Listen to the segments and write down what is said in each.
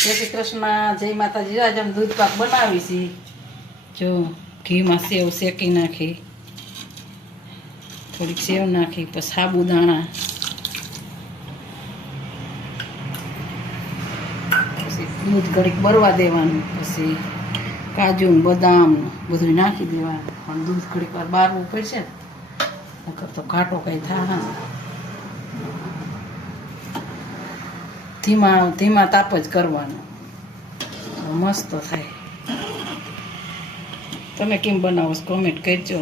જય શ્રી કૃષ્ણ, જય માતાજી. આજે અમે દૂધ પાક બનાવી છે. જો ઘીમાં સેવ શેકી નાખી, થોડીક સેવ નાખી, પછી સાબુદાણા, પછી દૂધ ઘડીક બરવા દેવાનું, પછી કાજુ બદામ બધું નાખી દેવાનું. પણ દૂધ ઘડીક વાર બારવું પડશે, નકર તો ઘાટો કઈ થાય. ધીમા તાપ જ કરવાનું, મસ્ત થાય. તમે કેમ બનાવો છો કોમેન્ટ કરજો.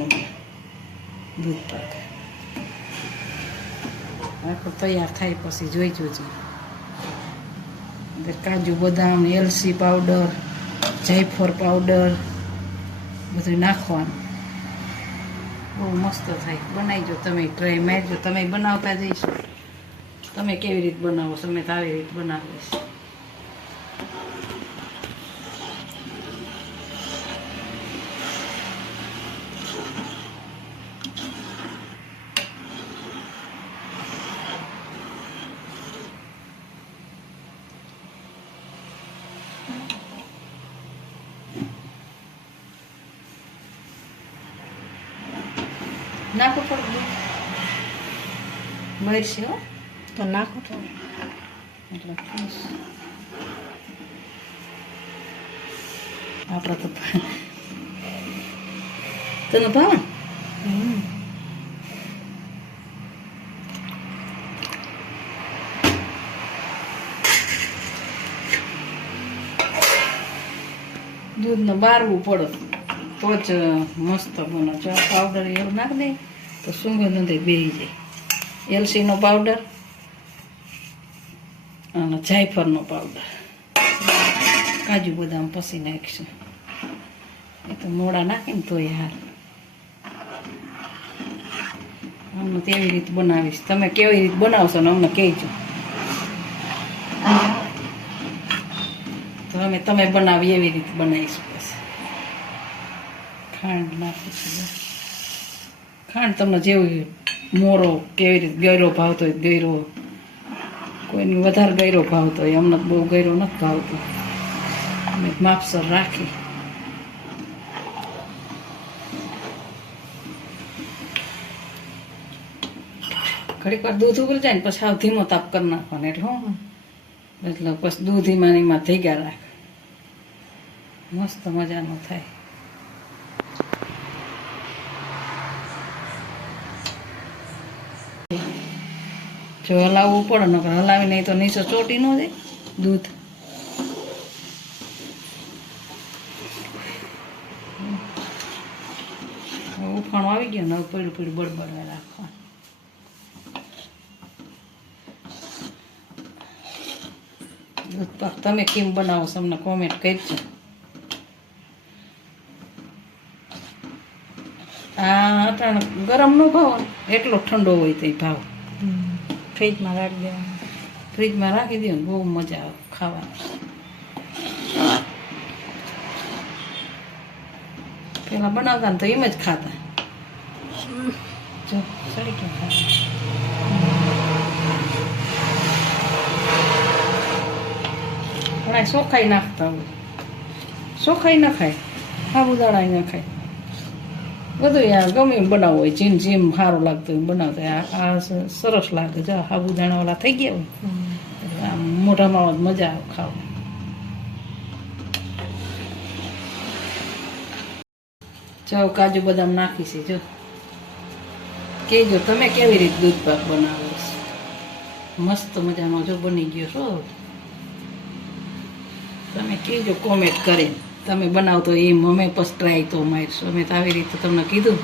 દૂધ પાક આખો તૈયાર થાય પછી જોઈ જોજો. કાજુ બદામ, એલસી પાવડર, જાયફળ પાવડર બધું નાખવાનું. બહુ મસ્ત થાય. બનાવીજો, તમે ટ્રાય મારજો. તમે બનાવતા જઈશો. તમે કેવી રીતે બનાવો છો? અમે તો આવી રીતે બનાવીશ. નાખો થોડું મરશે હો, તો નાખો થોડું એટલે આપણે તો તને ભાવે. દૂધને બારવું પડે તો જ મસ્ત બને. જો પાવડર એવું નાખ દે તો સુગંધ નથી બેસી જાય. એલસીનો પાવડર અને જાયફળનો પાવડર, કાજુ બદામ પછી નાખીશું. એ તો મોડા નાખીને તોય હાર. અમને તેવી રીતે બનાવીશ. તમે કેવી રીતે બનાવશો ને અમને કહેજો. તો અમે તમે બનાવી એવી રીતે બનાવીશું. પછી ખાંડ નાખીશું. ખાંડ તમને જેવું મોરો કેવી રીતે ગયરો ભાવતો હોય ગયરો, કોઈને વધારે ગયરો ભાવતો હોય. અમને બહુ ગયરો નથી ભાવતો. અમે માપસર રાખી. ઘડીક વાર દૂધ ઉકળી જાય ને પછી સાવ ધીમો તાપ કરી નાખવાનો. એટલે પછી દૂધ એમાં થઈ ગયા રાખ. મસ્ત મજાનો થાય. જો હલાવવું પડે, નકર હલાવી નહીં તો નીચે ચોટી ન જાય દૂધ. ઉફાણું આવી ગયું ને હવે પીળું પીળું બળબડવા રાખવાનું. દૂધ પાક તમે કેમ બનાવો છો અમને કોમેન્ટ કરજો. આ અટાણ ગરમ નો ભાવ, એટલો ઠંડો હોય તો ભાવ. ફ્રીજમાં રાખી દેવાનું. ફ્રીજમાં રાખી દે ને બહુ મજા આવે ખાવાની. પેલા બનાવતા ને તો એમ જ ખાતા. જો સડી કેમ ખાતા. ઘણા ચોખાઈ નાખતા હોય. ચોખાઈ ન ખાય, સાબુદાણા ન ખાય. બધું યાર ગમે એમ બનાવવું હોય. જેમ સારું લાગતું હોય બનાવતા. આ સરસ લાગે. જો સાબુદાણા વાળા થઈ ગયા હોય આમ મોઢામાં મજા આવે ખાવા. જો કાજુ બદામ નાખી છે. જો કહેજો તમે કેવી રીતે દૂધ પાક બનાવો છો. મસ્ત મજાનો જો બની ગયો છો. તમે કહેજો કોમેન્ટ કરીને. તમે બનાવતો એમ અમે પછી ટ્રાય તો મારીશું. અમે તો આવી રીતે તમને કીધું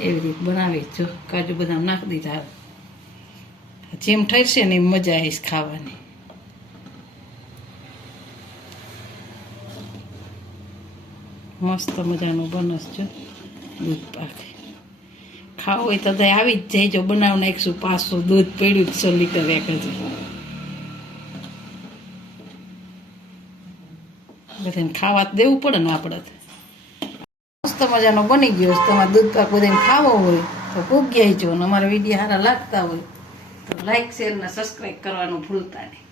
એવી રીતે બનાવી. જો કાજુ બદામ નાખી દીધા. જેમ ઠરશે ને એમ મજા આવીશ ખાવાની. મસ્ત મજાનું બનસ. જો દૂધ પાક ખાવું હોય તો આવી જ જાય. જો બનાવ નાખીશું. 500 દૂધ પડ્યું 100 લીટર એક જ. બધાને ખાવા દેવું પડે ને આપણે. મસ્ત મજાનો બની ગયો. તમારે દૂધ પાક બધાને ખાવો હોય તો ખૂબ ગહેજો. અને અમારા વિડીયો સારા લાગતા હોય તો લાઈક શેર ને સબસ્ક્રાઈબ કરવાનું ભૂલતા નહીં.